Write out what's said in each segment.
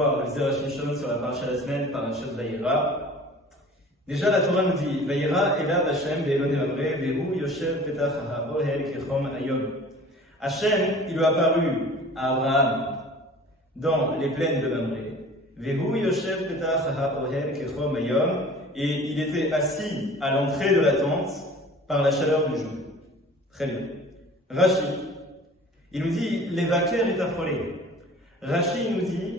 voir le Zerach Mishon sur la paracha de la semaine, parachat Vayera. Déjà, la Torah nous dit Vayera Elav Hashem ve'elone mamre ve'hu yoshev petach ha'ohel kechom hayom. Hashem, il lui a apparu à Abraham dans les plaines de Mamré. Ve'hu yoshev petach ha'ohel kechom hayom. Et il était assis à l'entrée de la tente par la chaleur du jour. Très bien. Rashi, il nous dit Levaker et Tafrolé. Rashi nous dit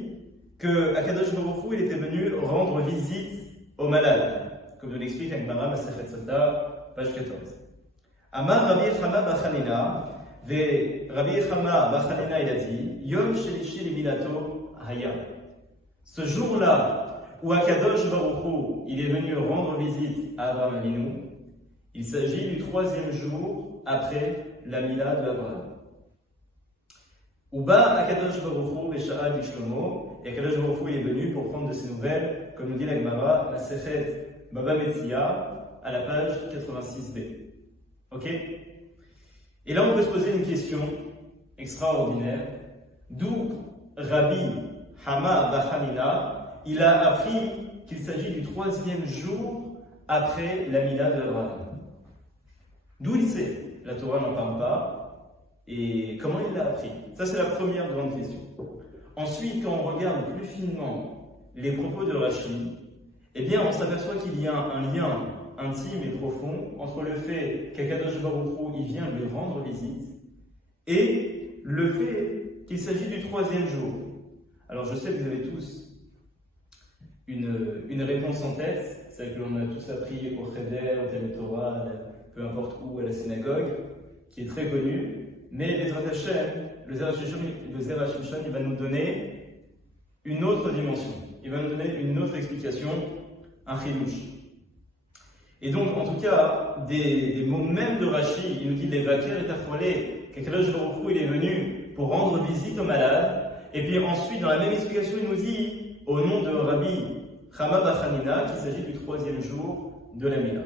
que Akadosh Baruch Hu, il était venu rendre visite aux malades, comme nous l'explique Agmara Masechet Sota, page 14. Amar Rabbi Chama Bachanina, Rabbi Chama Bachanina, il a dit Yom Shelishi Limilato Haya. Ce jour-là où Akadosh Baruch Hu, il est venu rendre visite à Abraham Avinu, il s'agit du 3e jour après la Mila de Abraham. Uba Akadosh Baruch Hu Vesha'a Bishlomo, et Akadosh Baruch Hu est venu pour prendre de ses nouvelles, comme nous dit la Gemara, la Sechet Baba Metzia, à la page 86b. Ok? Et là on peut se poser une question extraordinaire. D'où Rabbi Hama Bachanina, il a appris qu'il s'agit du 3e jour après la Mila de Abraham. D'où il sait? La Torah n'en parle pas. Et comment il l'a appris? Ça, c'est la première grande question. Ensuite, quand on regarde plus finement les propos de Rashi, eh bien, on s'aperçoit qu'il y a un lien intime et profond entre le fait qu'Akadosh Baruch Hu, il vient lui rendre visite et le fait qu'il s'agit du 3e jour. Alors, je sais que vous avez tous une réponse en tête, celle que l'on a tous appris au Cheder, au Talmud Torah, peu importe où, à la synagogue, qui est très connue. Mais Bezrat Hashem, le Zerach Mishon, il va nous donner une autre dimension. Il va nous donner une autre explication, un chidouche. Et donc, en tout cas, des mots même de Rashi, il nous dit les vaquers et tafrolé, qu'Akadosh Baruch Hu, il est venu pour rendre visite aux malades. Et puis ensuite, dans la même explication, il nous dit, au nom de Rabbi Chama Bachanina, qu'il s'agit du 3e jour de la Mila.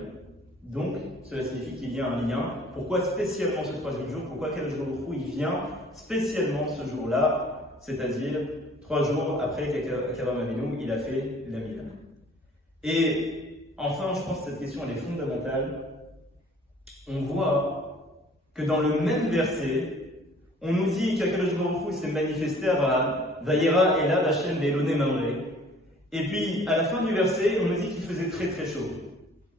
Donc, cela signifie qu'il y a un lien. Pourquoi spécialement ce 3e jour? Pourquoi Akadosh Baruch Hu, il vient spécialement ce jour-là, c'est-à-dire 3 jours après qu'Abraham Avinu, il a fait la Mila. Et enfin, je pense que cette question, elle est fondamentale. On voit que dans le même verset, on nous dit qu'Akadosh Baruch Hu s'est manifesté à Abraham, Vayera Elav Hashem ve'elone mamre. Et puis, à la fin du verset, on nous dit qu'il faisait très très chaud.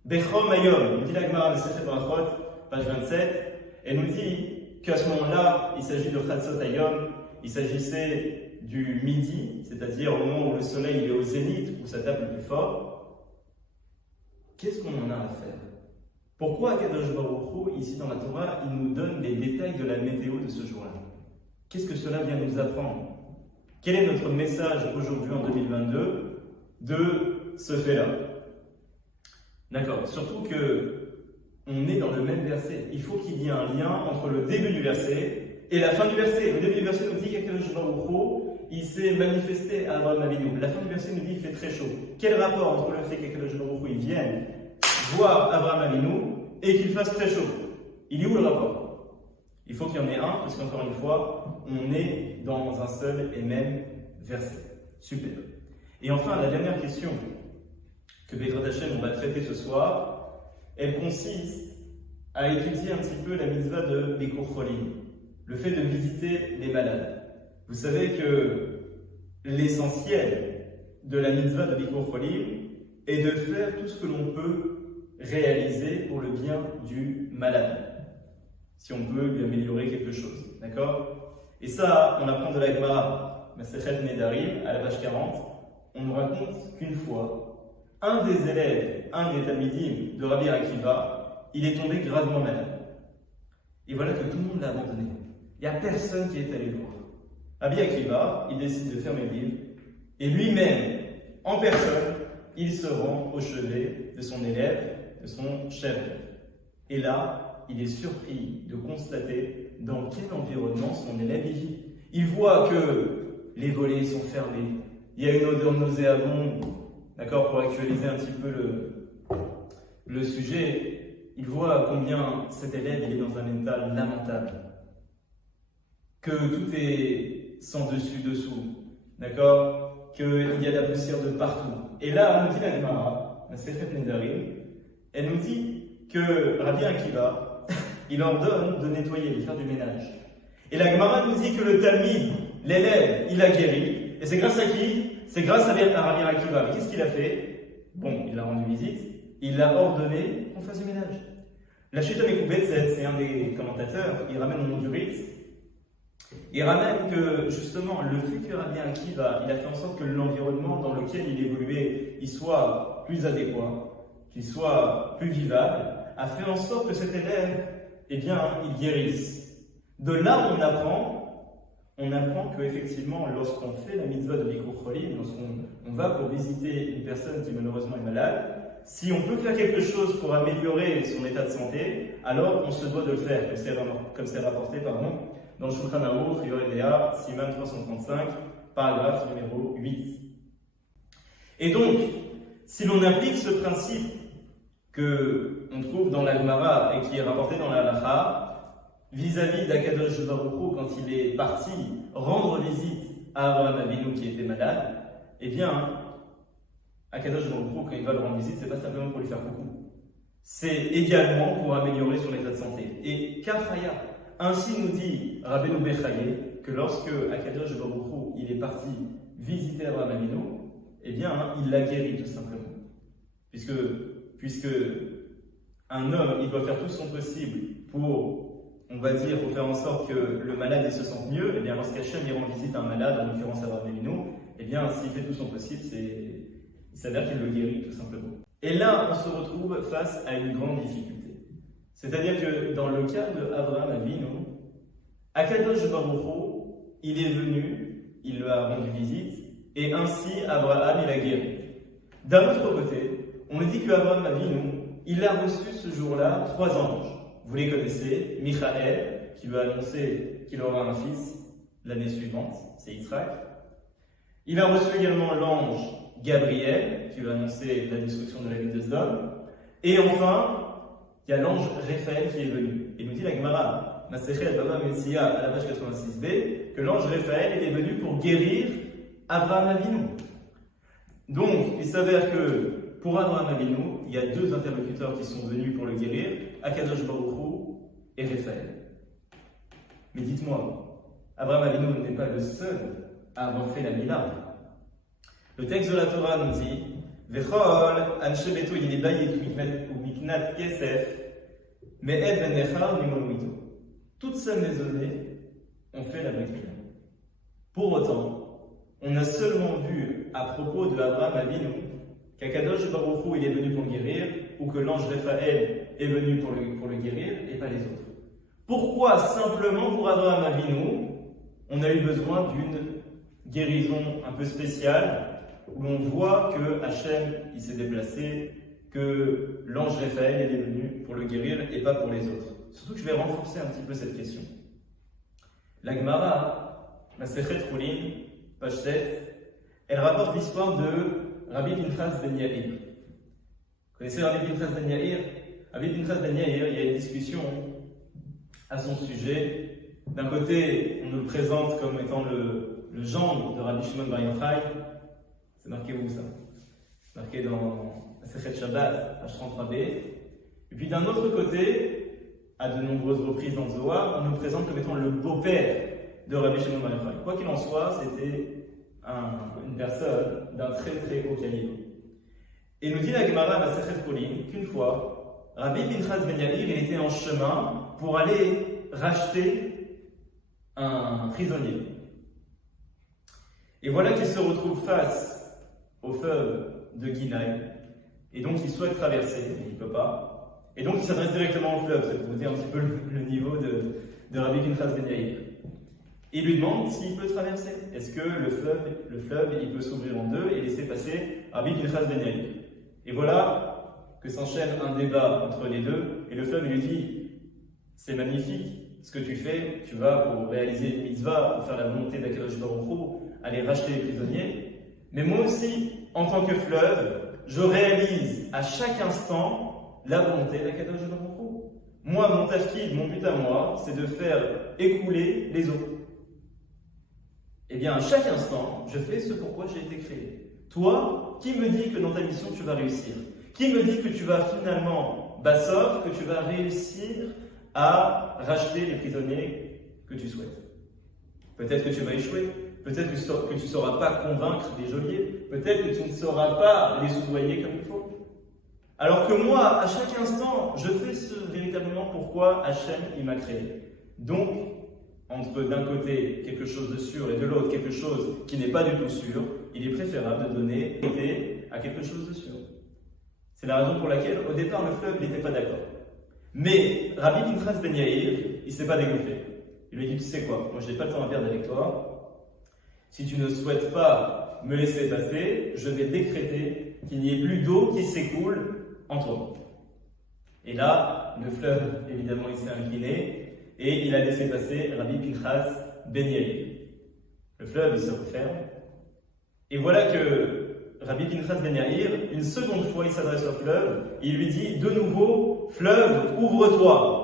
Bechom Hayom, nous dit la Gemara de Sechet Brachot, page 27, elle nous dit qu'à ce moment-là, il s'agit de Chatzot Hayom, il s'agissait du midi, c'est-à-dire au moment où le soleil est au zénith, où ça tape le plus fort. Qu'est-ce qu'on en a à faire? Pourquoi Akadosh Baruch Hu, ici dans la Torah, il nous donne les détails de la météo de ce jour-là? Qu'est-ce que cela vient nous apprendre? Quel est notre message aujourd'hui en 2022 de ce fait-là? D'accord, surtout que on est dans le même verset. Il faut qu'il y ait un lien entre le début du verset et la fin du verset. Le début du verset nous dit qu'Akadosh Baruch Hu, il s'est manifesté à Abraham Avinu. La fin du verset nous dit qu'il fait très chaud. Quel rapport entre le fait qu'Akadosh Baruch Hu, il vienne voir Abraham Avinu et qu'il fasse très chaud? Il est où le rapport? Il faut qu'il y en ait un, parce qu'encore une fois, on est dans un seul et même verset. Super. Et enfin, la dernière question que Bezrat Hashem, on va traiter ce soir, elle consiste à étudier un petit peu la mitzvah de Bikur Cholim, le fait de visiter les malades. Vous savez que l'essentiel de la mitzvah de Bikur Cholim est de faire tout ce que l'on peut réaliser pour le bien du malade, si on peut lui améliorer quelque chose. D'accord? Et ça, on apprend de la Gemara, Masechet Nedarim, à la page 40, on nous raconte qu'une fois, un des élèves, un des talmidim de Rabbi Akiva, il est tombé gravement malade. Et voilà que tout le monde l'a abandonné. Il n'y a personne qui est allé le voir. Rabbi Akiva, il décide de fermer le livre, et lui-même, en personne, il se rend au chevet de son élève, de son chef. Et là, il est surpris de constater dans quel environnement son élève vit. Il voit que les volets sont fermés, il y a une odeur nauséabonde. D'accord, pour actualiser un petit peu le sujet, il voit combien cet élève il est dans un état lamentable. Que tout est sans dessus-dessous. D'accord? qu'il y a de la poussière de partout. Et là, on nous dit la Gemara, la Sechet Nedarim, elle nous dit que Rabbi Akiva, il ordonne de nettoyer, de faire du ménage. Et la Gemara nous dit que le Talmid, l'élève, il a guéri. Et c'est grâce à qui? C'est grâce à Rabbi Akiva. Mais qu'est-ce qu'il a fait? Bon, il a rendu visite, il a ordonné qu'on fasse du ménage. La Chita Mekoubet, c'est un des commentateurs, il ramène au nom du Ritz. Il ramène que, justement, le fait que Rabbi Akiva, il a fait en sorte que l'environnement dans lequel il évoluait, il soit plus adéquat, qu'il soit plus vivable, a fait en sorte que cet élève, eh bien, il guérisse. De là, on apprend qu'effectivement, lorsqu'on fait la mitzvah de Bikur Cholim, lorsqu'on va pour visiter une personne qui malheureusement est malade, si on peut faire quelque chose pour améliorer son état de santé, alors on se doit de le faire, comme c'est rapporté dans le Shulchan Aruch, Yoredea, Siman 335, paragraphe numéro 8. Et donc, si l'on applique ce principe qu'on trouve dans la Gemara et qui est rapporté dans la Halacha, vis-à-vis d'Akadosh Baruch Hu, quand il est parti rendre visite à Abraham Avinu qui était malade, eh bien, Akadosh Baruch Hu, quand il va le rendre visite, c'est pas simplement pour lui faire coucou. C'est également pour améliorer son état de santé. Et Kachaya, ainsi nous dit Rabbeinu Bechaye, que lorsque Akadosh Baruch Hu, il est parti visiter Abraham Avinu, eh bien, il l'a guéri tout simplement. Puisque un homme, il doit faire tout son possible pour, on va dire, pour faire en sorte que le malade il se sente mieux, eh bien, lorsqu'Hachem il rend visite à un malade, en l'occurrence Abraham Avinu, eh bien, s'il fait tout son possible, il s'avère qu'il le guérit tout simplement. Et là, on se retrouve face à une grande difficulté. C'est-à-dire que dans le cas de Abraham Avinu, Akadosh Baruch Hu, il est venu, il lui a rendu visite, et ainsi Abraham il a guéri. D'un autre côté, on nous dit qu'Abraham Avinu, il a reçu ce jour-là 3 anges. Vous les connaissez, Michaël, qui va annoncer qu'il aura un fils l'année suivante, c'est Yitzhak. Il a reçu également l'ange Gabriel, qui va annoncer la destruction de la ville de Sodome. Et enfin, il y a l'ange Raphaël qui est venu. Et nous dit la Gemara, Masechet Baba Metsia, à la page 86b, que l'ange Raphaël est venu pour guérir Abraham Avinu. Donc, il s'avère que pour Abraham Avinu, il y a 2 interlocuteurs qui sont venus pour le guérir, Akadosh Baruch Hu et Raphaël. Mais dites-moi, Abraham Avinu n'est pas le seul à avoir fait la Mila. Le texte de la Torah nous dit Vechol anshe beto yinibayit ou miknat kesef me'ed ben echar nimolwito. Toutes ces maisonnées ont fait la Brit Mila. Pour autant, on a seulement vu à propos de Abraham Avinu qu'Akadosh Baruch Hu il est venu pour le guérir, ou que l'ange Raphaël est venu pour le guérir, et pas les autres. Pourquoi simplement pour Abraham Avinu, on a eu besoin d'une guérison un peu spéciale, où on voit que Hachem il s'est déplacé, que l'ange Raphaël est venu pour le guérir, et pas pour les autres. Surtout que je vais renforcer un petit peu cette question. La Gemara, la Sechet Choulin, page 7, elle rapporte l'histoire de Rabbi Pinchas ben Yair. Vous connaissez Rabbi Pinchas ben Yair? Rabbi Pinchas ben Yair, il y a une discussion à son sujet. D'un côté, on nous le présente comme étant le gendre de Rabbi Shimon Bar Yochai. C'est marqué où ça? C'est marqué dans la Sechet Shabbat, page 33b. Et puis d'un autre côté, à de nombreuses reprises dans le Zohar, on nous présente comme étant le beau-père de Rabbi Shimon Bar Yochai. Quoi qu'il en soit, c'était une personne d'un très très haut calibre. Et nous dit la Gemara à Masechet Choulin qu'une fois, Rabbi Pinchas ben Yair, il était en chemin pour aller racheter un prisonnier. Et voilà qu'il se retrouve face au fleuve de Guinaï. Et donc il souhaite traverser, mais il ne peut pas. Et donc il s'adresse directement au fleuve, c'est pour vous dire un petit peu le niveau de Rabbi Pinchas ben Yair. Il lui demande s'il peut traverser. Est-ce que le fleuve, il peut s'ouvrir en deux et laisser passer Rabbi Pinchas ben Yair? Et voilà que s'enchaîne un débat entre les deux. Et le fleuve lui dit, c'est magnifique ce que tu fais, tu vas pour réaliser une mitzvah, pour faire la volonté d'Akadosh Baruch Hu, aller racheter les prisonniers. Mais moi aussi, en tant que fleuve, je réalise à chaque instant la volonté d'Akadosh Baruch Hu. Moi, mon tafkid, mon but à moi, c'est de faire écouler les eaux. Eh bien, à chaque instant, je fais ce pourquoi j'ai été créé. Toi, qui me dit que dans ta mission, tu vas réussir? Qui me dit que tu vas finalement, sauf que tu vas réussir à racheter les prisonniers que tu souhaites? Peut-être que tu vas échouer. Peut-être que tu ne sauras pas convaincre les geôliers. Peut-être que tu ne sauras pas les soudoyer comme il faut. Alors que moi, à chaque instant, je fais véritablement pourquoi Hachem il m'a créé. Donc, entre d'un côté quelque chose de sûr et de l'autre quelque chose qui n'est pas du tout sûr, il est préférable de donner à quelque chose de sûr. C'est la raison pour laquelle, au départ, le fleuve n'était pas d'accord. Mais Rabbi Pinchas Ben Yair, il ne s'est pas dégonflé. Il lui a dit, tu sais quoi, moi je n'ai pas le temps à perdre avec toi. Si tu ne souhaites pas me laisser passer, je vais décréter qu'il n'y ait plus d'eau qui s'écoule entre nous. Et là, le fleuve, évidemment, il s'est incliné et il a laissé passer Rabbi Pinchas Ben Yair. Le fleuve, il se referme. Et voilà que Rabbi Pinchas Ben Yair, une seconde fois, il s'adresse au fleuve et il lui dit de nouveau, fleuve, ouvre-toi.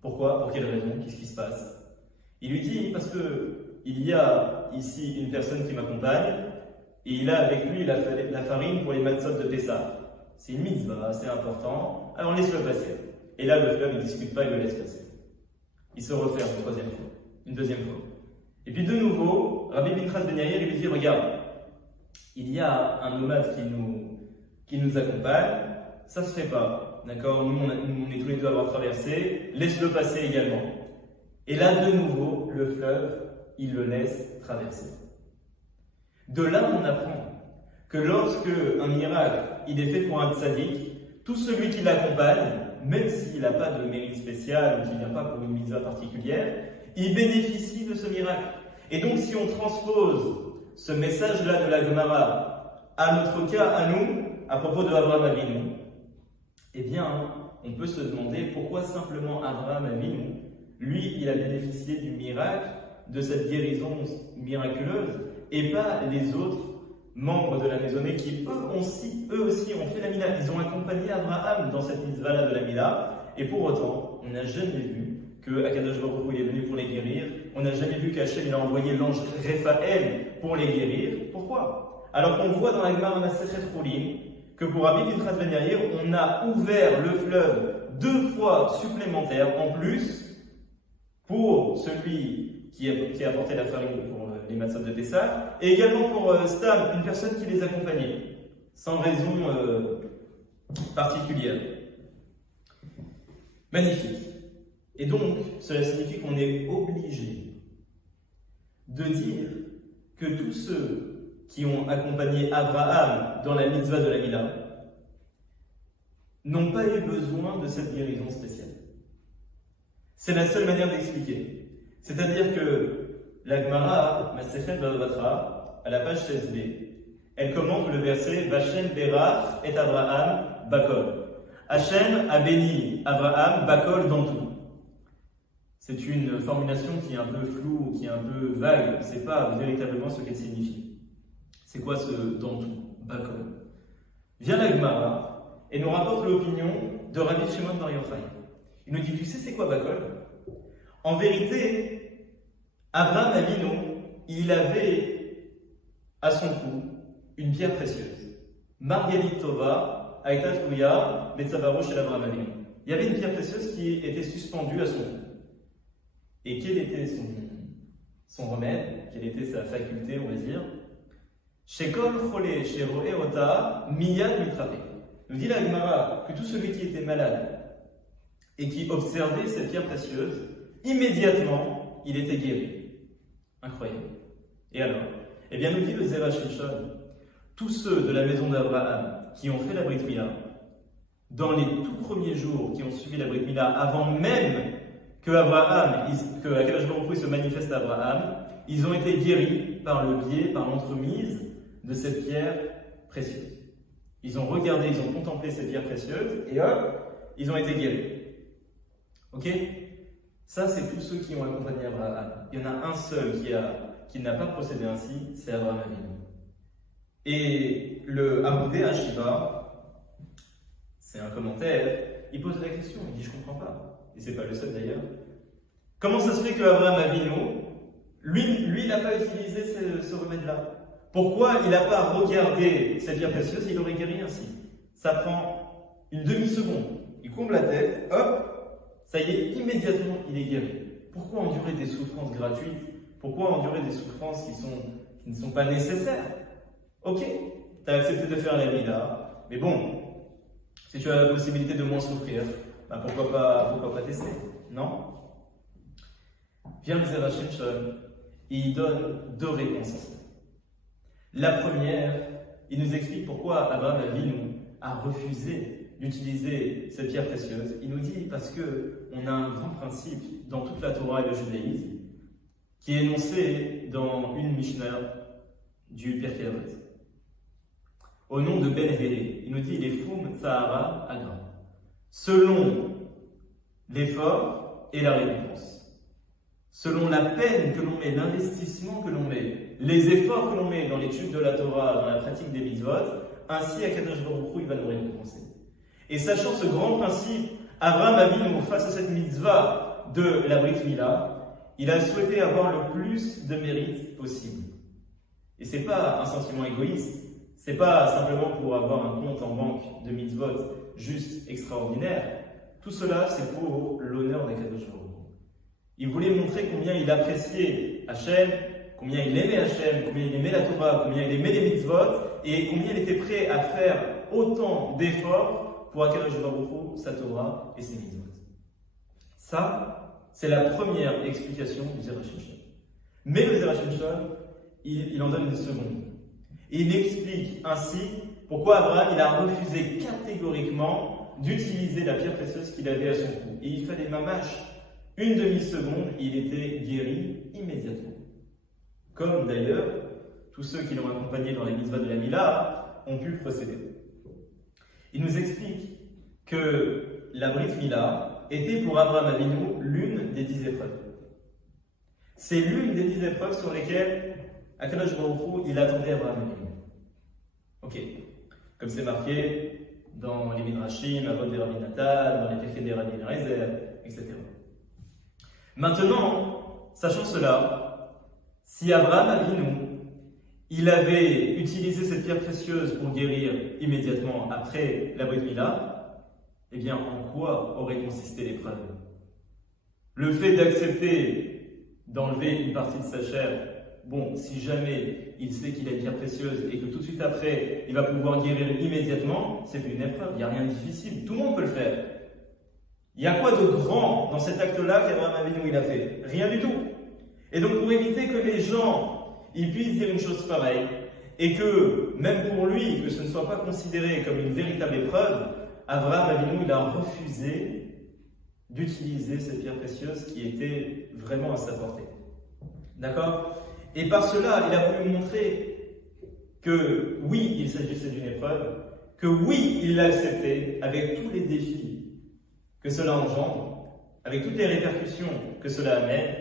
Pourquoi? Pour quelle raison? Qu'est-ce qui se passe? Il lui dit, parce que il y a ici une personne qui m'accompagne et il a avec lui la farine pour les matzot de Pessah. C'est une mitzvah, c'est important, alors laisse-le passer. Et là, le fleuve, il ne discute pas, il le laisse passer. Il se referme une deuxième fois. Et puis de nouveau, Rabbi Pinchas Ben Yair lui dit, regarde, il y a un nomade qui nous accompagne, ça se fait pas, d'accord? Nous, on est tous les deux à avoir traversé, laisse-le passer également. Et là, de nouveau, le fleuve, il le laisse traverser. De là, on apprend que lorsque un miracle, il est fait pour un tzaddik, tout celui qui l'accompagne, même s'il n'a pas de mérite spécial ou qu'il n'a pas pour une mitzvah particulière, il bénéficie de ce miracle. Et donc, si on transpose ce message-là de la Gemara à notre cas, à nous, à propos de Abraham Avinu, eh bien, on peut se demander pourquoi simplement Abraham Avinu, lui, il a bénéficié du miracle, de cette guérison miraculeuse, et pas les autres membres de la maisonnée qui, eux aussi ont fait la Mila. Ils ont accompagné Abraham dans cette mitzvah-là de la Mila, et pour autant, on n'a jamais vu que Akadosh Baruch Hu est venu pour les guérir, on n'a jamais vu qu'Hachem il a envoyé l'ange Raphaël pour les guérir. Pourquoi? Alors qu'on voit dans la Gemara Masechet Chulin que pour Rabbi Pinchas Ben Yair, on a ouvert le fleuve 2 fois supplémentaires en plus pour celui qui a apporté la farine pour les matzot de Pessah, et également pour Stam, une personne qui les accompagnait, sans raison particulière. Magnifique. Et donc, cela signifie qu'on est obligé de dire que tous ceux qui ont accompagné Abraham dans la mitzvah de la Mila n'ont pas eu besoin de cette guérison spéciale. C'est la seule manière d'expliquer. C'est-à-dire que la Gemara, Masechet Bava Batra, à la page 16b, elle commente le verset Vachem Berach et Abraham Bakol. Hachem a béni Abraham Bakol dans tout. C'est une formulation qui est un peu floue, qui est un peu vague. On ne sait pas véritablement ce qu'elle signifie. C'est quoi ce dans tout, Bakol? Vient la Gemara et nous rapporte l'opinion de Rabbi Shimon Bar Yochai. Il nous dit, tu sais c'est quoi Bakol? En vérité, Abraham Avinu, il avait à son cou une pierre précieuse. Margalit Tova, Aïtat Kouya, Betzavaro chez Abraham Avinu. Il y avait une pierre précieuse qui était suspendue à son cou. Et quel était son remède? Quelle était sa faculté, on va dire? Shekol Cholé, Sheroé Ota, Miyad Mitrape. Nous dit la Gemara que tout celui qui était malade et qui observait cette pierre précieuse, immédiatement, il était guéri. Incroyable. Et alors? Eh bien, nous dit le Zera Shimshon, tous ceux de la maison d'Abraham qui ont fait la Brit Mila, dans les tout premiers jours qui ont suivi la Brit Mila, avant même que Akadosh Baruch Hu se manifeste à Abraham, ils ont été guéris par le biais, par l'entremise de cette pierre précieuse. Ils ont regardé, ils ont contemplé cette pierre précieuse, et hop, ils ont été guéris. Ok? Ça, c'est tous ceux qui ont accompagné Abraham. Il y en a un seul qui n'a pas procédé ainsi, c'est Abraham Avinu. Et le Amoudé Hashiva, c'est un commentaire, il pose la question, il dit je comprends pas. Et c'est pas le seul d'ailleurs. Comment ça se fait que Abraham Avinu, Lui il n'a pas utilisé ce remède-là. Pourquoi il n'a pas regardé cette pierre précieuse et il aurait guéri ainsi? Ça prend une demi-seconde. Il comble la tête, hop, ça y est, immédiatement il est guéri. Pourquoi endurer des souffrances gratuites? Pourquoi endurer des souffrances qui ne sont pas nécessaires? Ok, tu as accepté de faire la mida, mais bon, si tu as la possibilité de moins souffrir, bah pourquoi pas tester, non? Vient le Zera Shimshon et il donne deux réponses. La première, il nous explique pourquoi Abraham Avinu a refusé d'utiliser cette pierre précieuse. Il nous dit parce qu'on a un grand principe dans toute la Torah et le judaïsme qui est énoncé dans une Mishnah du Pirkei Avot. Au nom de Ben Hélé, il nous dit les Fum Sahara Agra. Selon l'effort et la récompense. Selon la peine que l'on met, l'investissement que l'on met, les efforts que l'on met dans l'étude de la Torah, dans la pratique des mitzvot, ainsi Akadosh Baruch Hu, il va nous récompenser. Et sachant ce grand principe, Abraham Avinu, face à cette mitzvah de la Brit Mila, il a souhaité avoir le plus de mérite possible. Et c'est pas un sentiment égoïste, c'est pas simplement pour avoir un compte en banque de mitzvot juste extraordinaire. Tout cela, c'est pour l'honneur d'Akadosh Baruch Hu. Il voulait montrer combien il appréciait Hachem, combien il aimait Hachem, combien il aimait la Torah, combien il aimait les mitzvot, et combien il était prêt à faire autant d'efforts pour Akadosh Baruch Hu, sa Torah et ses mitzvot. Ça, c'est la première explication du Zera Shimshon. Mais le Zera Shimshon, il en donne une seconde. Et il explique ainsi pourquoi Abraham il a refusé catégoriquement d'utiliser la pierre précieuse qu'il avait à son cou. Et il fallait mamash une demi-seconde, il était guéri immédiatement. Comme d'ailleurs, tous ceux qui l'ont accompagné dans les mitzvahs de la Mila ont pu procéder. Il nous explique que la Brit Mila était pour Abraham Avinu l'une des 10 épreuves. C'est l'une des 10 épreuves sur lesquelles Akadosh Baruch Hu, il attendait Abraham Avinu. Ok, comme c'est marqué dans les Midrashim, Avot des Rabbi Natan, dans les Pirkei des Rabbi Eliezer, etc. Maintenant, sachant cela, si Abraham Avinu, il avait utilisé cette pierre précieuse pour guérir immédiatement après la Brit Mila, eh bien, en quoi aurait consisté l'épreuve? Le fait d'accepter d'enlever une partie de sa chair, bon, si jamais il sait qu'il a une pierre précieuse et que tout de suite après, il va pouvoir guérir immédiatement, c'est une épreuve, il n'y a rien de difficile, tout le monde peut le faire. Il y a quoi de grand dans cet acte-là qu'Abraham Avinu il a fait? Rien du tout. Et donc pour éviter que les gens ils puissent dire une chose pareille, et que même pour lui, que ce ne soit pas considéré comme une véritable épreuve, Abraham Avinu il a refusé d'utiliser cette pierre précieuse qui était vraiment à sa portée. D'accord? Et par cela, il a voulu montrer que oui, il s'agissait d'une épreuve, que oui, il l'a accepté avec tous les défis que cela engendre, avec toutes les répercussions que cela amène,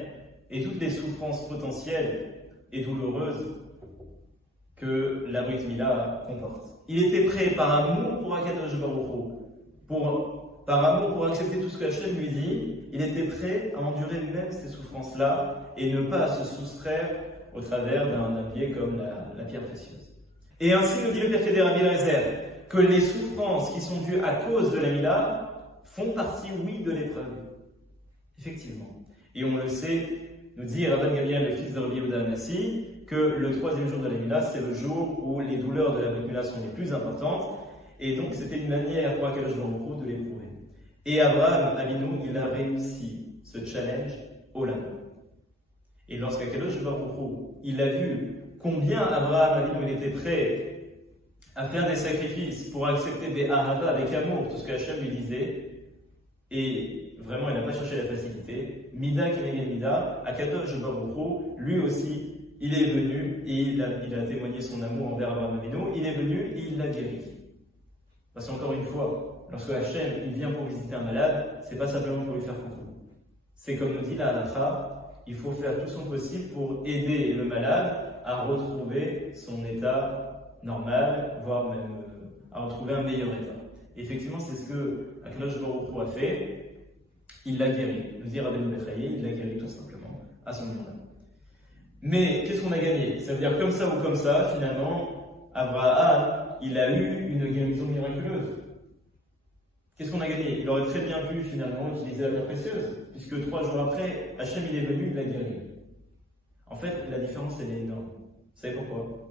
et toutes les souffrances potentielles et douloureuses que la Brit Mila comporte. Il était prêt par amour pour Akadosh Baruch Hu, par amour pour accepter tout ce que Hachem lui dit, il était prêt à endurer lui-même ces souffrances-là et ne pas se soustraire au travers d'un biais comme la pierre précieuse. Et ainsi nous dit le Pirkei des Rabbi Eliezer que les souffrances qui sont dues à cause de la Mila font partie, oui, de l'épreuve. Effectivement. Et on le sait, nous dit Rabban Gamliel, le fils de Rabbi Yehuda Hanassi, que le troisième jour de la Mila, c'est le jour où les douleurs de la Brit Mila sont les plus importantes. Et donc, c'était une manière pour Akadosh Baruch Hu de l'éprouver. Et Abraham Avinu, il a réussi ce challenge au labo. Et lorsqu'Akadosh Baruch Hu, il a vu combien Abraham Avinu il était prêt à faire des sacrifices pour accepter des ahava avec amour, tout ce que Hachem lui disait, et vraiment il n'a pas cherché la facilité, Mida Keneged Mida, Akadosh Baruch Hu, lui aussi, il est venu et il a témoigné son amour envers Abraham Avinu, il est venu et il l'a guéri. Parce qu'encore une fois, lorsque Hachem il vient pour visiter un malade, c'est pas simplement pour lui faire coucou. C'est comme nous dit la halakha, il faut faire tout son possible pour aider le malade à retrouver son état normal, voire même à retrouver un meilleur état. Et effectivement, c'est ce que Akadosh Baruch Hu a fait. Il l'a guéri. Nous dit Rabbeinu Bechaye, il l'a guéri tout simplement à ce moment-là. Mais qu'est-ce qu'on a gagné? Ça veut dire comme ça ou comme ça, finalement, Abraham, il a eu une guérison miraculeuse. Qu'est-ce qu'on a gagné? Il aurait très bien pu finalement utiliser la pierre précieuse, puisque 3 jours après, Hachem il est venu, il l'a guéri. En fait, la différence elle est énorme. Vous savez pourquoi?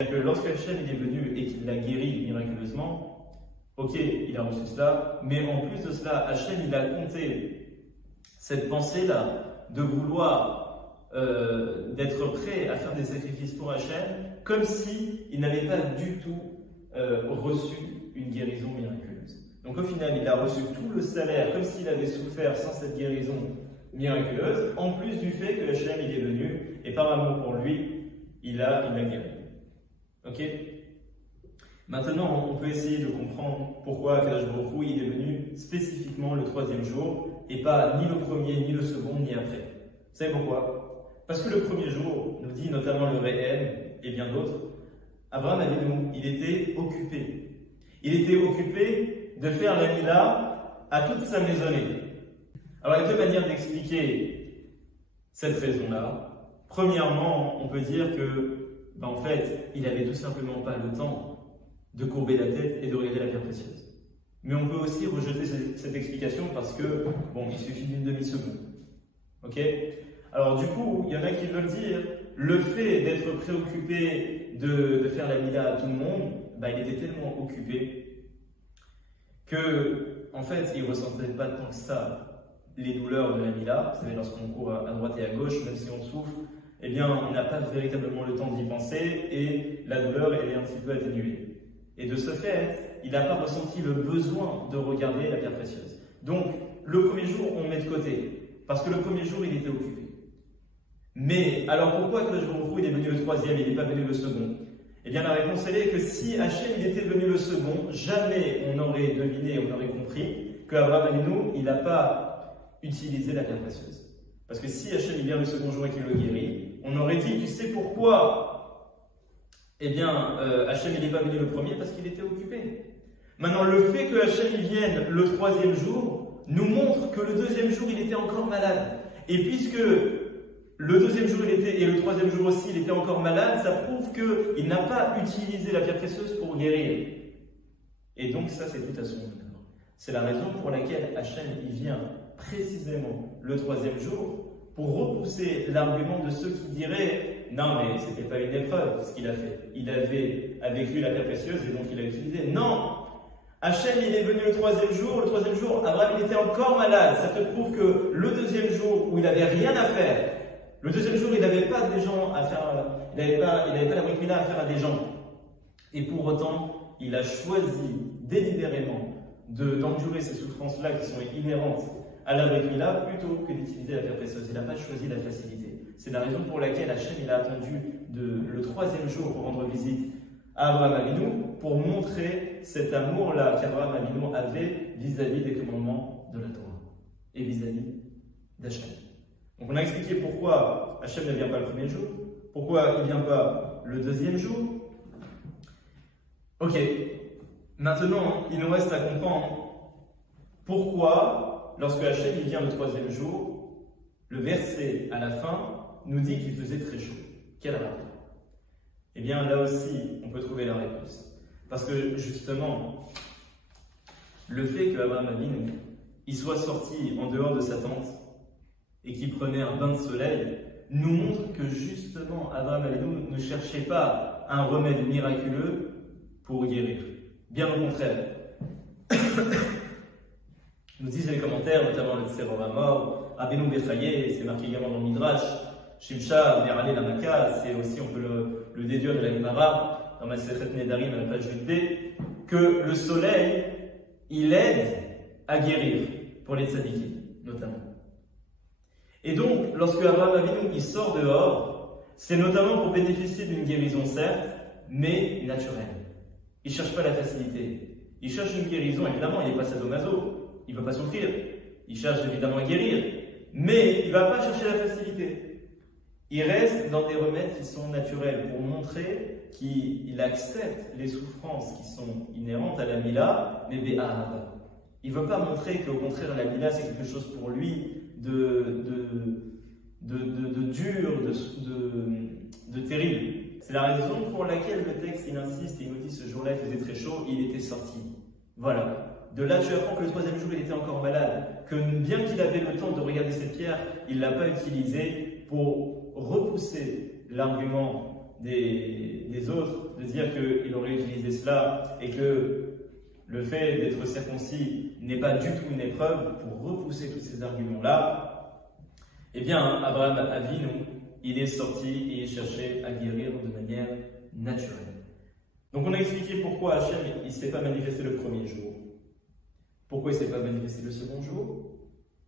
C'est que lorsque Hachem il est venu et qu'il l'a guéri miraculeusement, ok, il a reçu cela, mais en plus de cela, Hachem il a compté cette pensée-là de vouloir d'être prêt à faire des sacrifices pour Hachem, comme s'il n'avait pas du tout reçu une guérison miraculeuse. Donc au final, il a reçu tout le salaire comme s'il avait souffert sans cette guérison miraculeuse, en plus du fait que Hachem il est venu et par amour pour lui, il l'a guéri. Ok? Maintenant, on peut essayer de comprendre pourquoi Akadosh Baruch Hu il est venu spécifiquement le 3e jour et pas ni le premier, ni le second, ni après. Vous savez pourquoi? Parce que le premier jour, nous dit notamment le Réhem et bien d'autres, Abraham Avinu, il était occupé. Il était occupé de faire la Mila à toute sa maisonnée. Alors, il y a deux manières d'expliquer cette raison-là. Premièrement, on peut dire que, en fait, il n'avait tout simplement pas le temps de courber la tête et de regarder la pierre précieuse. Mais on peut aussi rejeter cette explication parce que, bon, il suffit d'une demi-seconde. Ok? Alors, du coup, il y en a qui veulent dire, le fait d'être préoccupé de faire la Mila à tout le monde, il était tellement occupé que, en fait, il ne ressentait pas tant que ça les douleurs de la Mila. Vous savez, lorsqu'on court à droite et à gauche, même si on souffre, eh bien, on n'a pas véritablement le temps d'y penser et la douleur, elle est un petit peu atténuée. Et de ce fait, il n'a pas ressenti le besoin de regarder la pierre précieuse. Donc, le premier jour, on met de côté, parce que le premier jour, il était occupé. Mais, alors pourquoi Akadosh Baruch Hu, il est venu le 3e, il n'est pas venu le second? Eh bien, la réponse, elle est que si Hachem, il était venu le second, jamais on aurait deviné, on aurait compris qu'Abraham Avinu, il n'a pas utilisé la pierre précieuse. Parce que si Hachem, il vient le second jour et qu'il le guérit, on aurait dit, tu sais pourquoi? Eh bien, Hachem, il n'est pas venu le premier parce qu'il était occupé. Maintenant, le fait que Hachem, il vienne le 3e jour, nous montre que le 2e jour, il était encore malade. Et puisque le 2e jour il était, et le 3e jour aussi, il était encore malade, ça prouve qu'il n'a pas utilisé la pierre précieuse pour guérir. Et donc ça, c'est tout à son honneur. C'est la raison pour laquelle Hachem, il vient précisément le 3e jour pour repousser l'argument de ceux qui diraient « Non, mais c'était pas une épreuve ce qu'il a fait. Il avait avec lui la pierre précieuse et donc il a utilisé. » Non! Hachem, il est venu le 3e jour. Le 3e jour, Abraham, il était encore malade. Ça te prouve que le 2e jour où il n'avait rien à faire, le 2e jour, il n'avait pas des gens à faire, il n'avait pas la Brit Mila à faire à des gens. Et pour autant, il a choisi délibérément d'endurer ces souffrances-là qui sont inhérentes à la Brit Mila plutôt que d'utiliser la pierre précieuse. Il n'a pas choisi la facilité. C'est la raison pour laquelle Hachem il a attendu le 3e jour pour rendre visite à Abraham Avinu pour montrer cet amour-là qu'Abraham Avinu avait vis-à-vis des commandements de la Torah et vis-à-vis d'Hachem. Donc on a expliqué pourquoi Hachem ne vient pas le 1er jour, pourquoi il ne vient pas le 2e jour. Ok, maintenant il nous reste à comprendre pourquoi, lorsque Hachem il vient le 3e jour, le verset à la fin nous dit qu'il faisait très chaud. Quel rapport? Eh bien là aussi on peut trouver la réponse. Parce que justement, le fait qu'Abraham Avinu il soit sorti en dehors de sa tente et qui prenait un bain de soleil, nous montre que justement, Abraham Avinu ne cherchait pas un remède miraculeux pour guérir. Bien au contraire. Nous disent les commentaires, notamment le Tseror Amor, Abenu Bechaye, c'est marqué également dans le Midrash, Shimsha, Merale Lamaka, c'est aussi, on peut le déduire de la Gemara, dans Masechet Nedarim à la page 8b, que le soleil, il aide à guérir, pour les tzadikim, notamment. Et donc, lorsque Abraham Avinu il sort dehors, c'est notamment pour bénéficier d'une guérison certes, mais naturelle. Il ne cherche pas la facilité. Il cherche une guérison, évidemment, il n'est pas sadomaso, il ne veut pas souffrir. Il cherche évidemment à guérir, mais il ne va pas chercher la facilité. Il reste dans des remèdes qui sont naturels pour montrer qu'il accepte les souffrances qui sont inhérentes à la Mila, mais bé'ahava. Il ne veut pas montrer qu'au contraire, la Mila, c'est quelque chose pour lui de dur, de terrible. C'est la raison pour laquelle le texte il insiste et il nous dit ce jour-là il faisait très chaud, il était sorti. Voilà. De là tu apprends que le troisième jour il était encore malade, que bien qu'il avait le temps de regarder cette pierre, il ne l'a pas utilisé pour repousser l'argument des autres, de dire qu'il aurait utilisé cela et que le fait d'être circoncis n'est pas du tout une épreuve pour repousser tous ces arguments-là. Eh bien, Abraham Avinu, il est sorti et il cherchait à guérir de manière naturelle. Donc on a expliqué pourquoi Hachem il ne s'est pas manifesté le premier jour, pourquoi il ne s'est pas manifesté le second jour,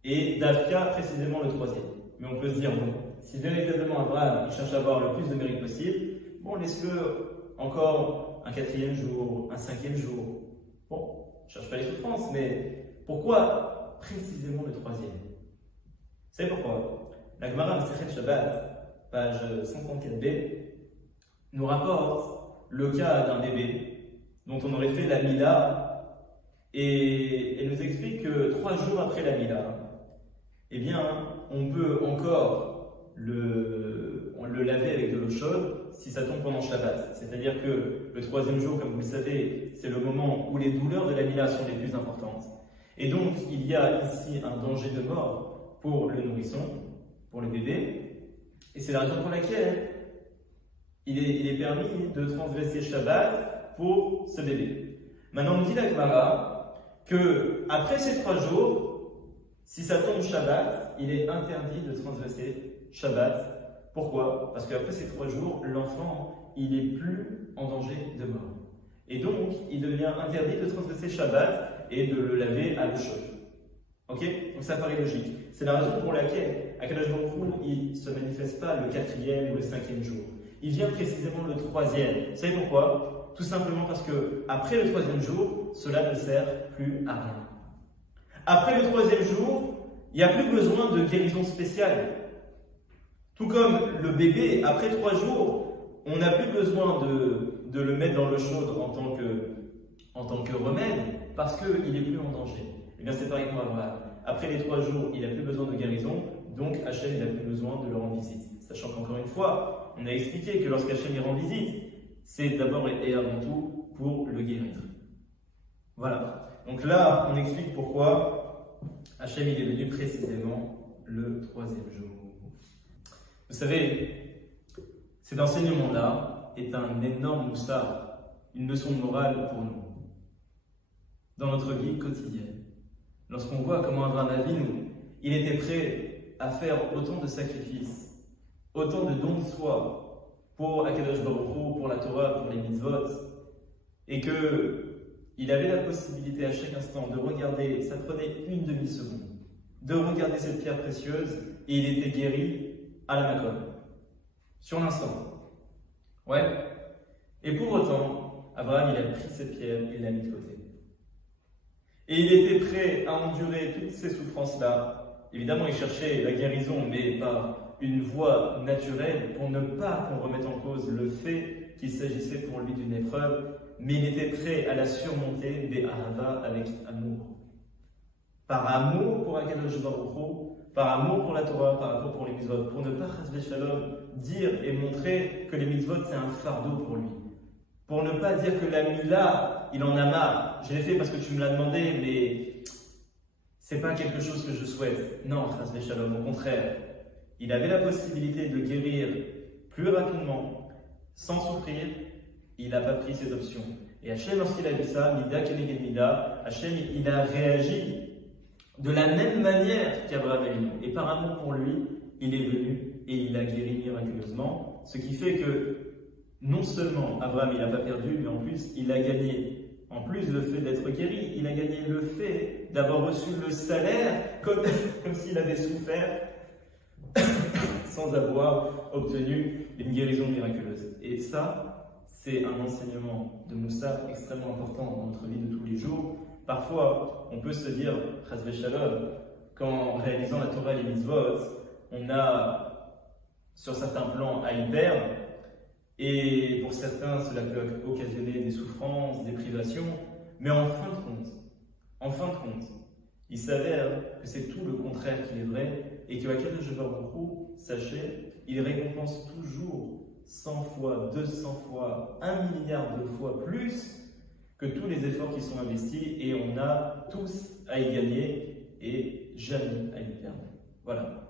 et Davka précisément le troisième. Mais on peut se dire, bon, si véritablement Abraham il cherche à avoir le plus de mérite possible, bon, laisse-le encore un quatrième jour, un cinquième jour. Bon, je ne cherche pas les souffrances, mais pourquoi précisément le troisième? Vous savez pourquoi? La Gemara Masechet Shabbat, page 134b, nous rapporte le cas d'un bébé dont on aurait fait la Mila, et elle nous explique que 3 jours après la Mila, eh bien, on peut encore le laver avec de l'eau chaude si ça tombe pendant Shabbat. C'est-à-dire que le troisième jour, comme vous le savez, c'est le moment où les douleurs de la Mila sont les plus importantes. Et donc, il y a ici un danger de mort pour le nourrisson, pour le bébé. Et c'est la raison pour laquelle il est permis de transgresser Shabbat pour ce bébé. Maintenant, on nous dit la Gemara que après ces 3 jours, si ça tombe Shabbat, il est interdit de transgresser Shabbat. Pourquoi? Parce qu'après ces 3 jours, l'enfant, il n'est plus en danger de mort. Et donc, il devient interdit de transgresser Shabbat et de le laver à l'eau chaude. Ok? Donc ça paraît logique. C'est la raison pour laquelle Akadosh Baruch Hu, il ne se manifeste pas le 4e ou le 5e jour. Il vient précisément le 3e. Vous savez pourquoi? Tout simplement parce que après le 3e jour, cela ne sert plus à rien. Après le 3e jour, il n'y a plus besoin de guérison spéciale. Tout comme le bébé, après 3 jours, on n'a plus besoin de le mettre dans l'eau chaude en tant que remède, parce qu'il n'est plus en danger. Et bien c'est pareil pour Abraham. Après les 3 jours, il n'a plus besoin de guérison, donc Hachem n'a plus besoin de le rendre visite. Sachant qu'encore une fois, on a expliqué que lorsqu'Hachem y rend visite, c'est d'abord et avant tout pour le guérir. Voilà. Donc là, on explique pourquoi Hachem il est venu précisément le 3e jour. Vous savez, cet enseignement-là est un énorme moussard, une leçon de morale pour nous, dans notre vie quotidienne. Lorsqu'on voit comment Abraham Avinu, il était prêt à faire autant de sacrifices, autant de dons de soi pour Akadosh Baruch Hu, pour la Torah, pour les mitzvot, et qu'il avait la possibilité à chaque instant de regarder, ça prenait une demi-seconde, de regarder cette pierre précieuse, et il était guéri à la Makom, sur l'instant. Ouais. Et pour autant, Abraham, il a pris cette pierre et l'a mis de côté. Et il était prêt à endurer toutes ces souffrances-là. Évidemment, il cherchait la guérison, mais par une voie naturelle, pour ne pas qu'on remette en cause le fait qu'il s'agissait pour lui d'une épreuve, mais il était prêt à la surmonter, be'ahava, avec amour. Par amour pour Akadosh Baruch Hu, par amour pour la Torah, par amour pour les mitzvot, pour ne pas chas v'shalom dire et montrer que les mitzvot c'est un fardeau pour lui. Pour ne pas dire que la Mila, il en a marre. Je l'ai fait parce que tu me l'as demandé, mais c'est pas quelque chose que je souhaite. Non, chas v'shalom, au contraire. Il avait la possibilité de le guérir plus rapidement, sans souffrir. Il n'a pas pris cette option. Et Hachem, lorsqu'il a vu ça, Mida Keneged Mida, Hachem, il a réagi de la même manière qu'Abraham Avinu. Et par amour pour lui, il est venu et il l'a guéri miraculeusement. Ce qui fait que non seulement Abraham il n'a pas perdu, mais en plus il a gagné. En plus le fait d'être guéri, il a gagné le fait d'avoir reçu le salaire comme s'il avait souffert sans avoir obtenu une guérison miraculeuse. Et ça, c'est un enseignement de Moussa extrêmement important dans notre vie de tous les jours. Parfois, on peut se dire, chas v'shalom, qu'en réalisant la Torah et les mitzvot, on a, sur certains plans, à y perdre, et pour certains, cela peut occasionner des souffrances, des privations, mais en fin de compte, Il s'avère que c'est tout le contraire qui est vrai et que Akadosh Baruch Hu, sachez, il récompense toujours 100 fois, 200 fois, 1 milliard de fois plus que tous les efforts qui sont investis et on a tous à y gagner et jamais à y perdre. Voilà.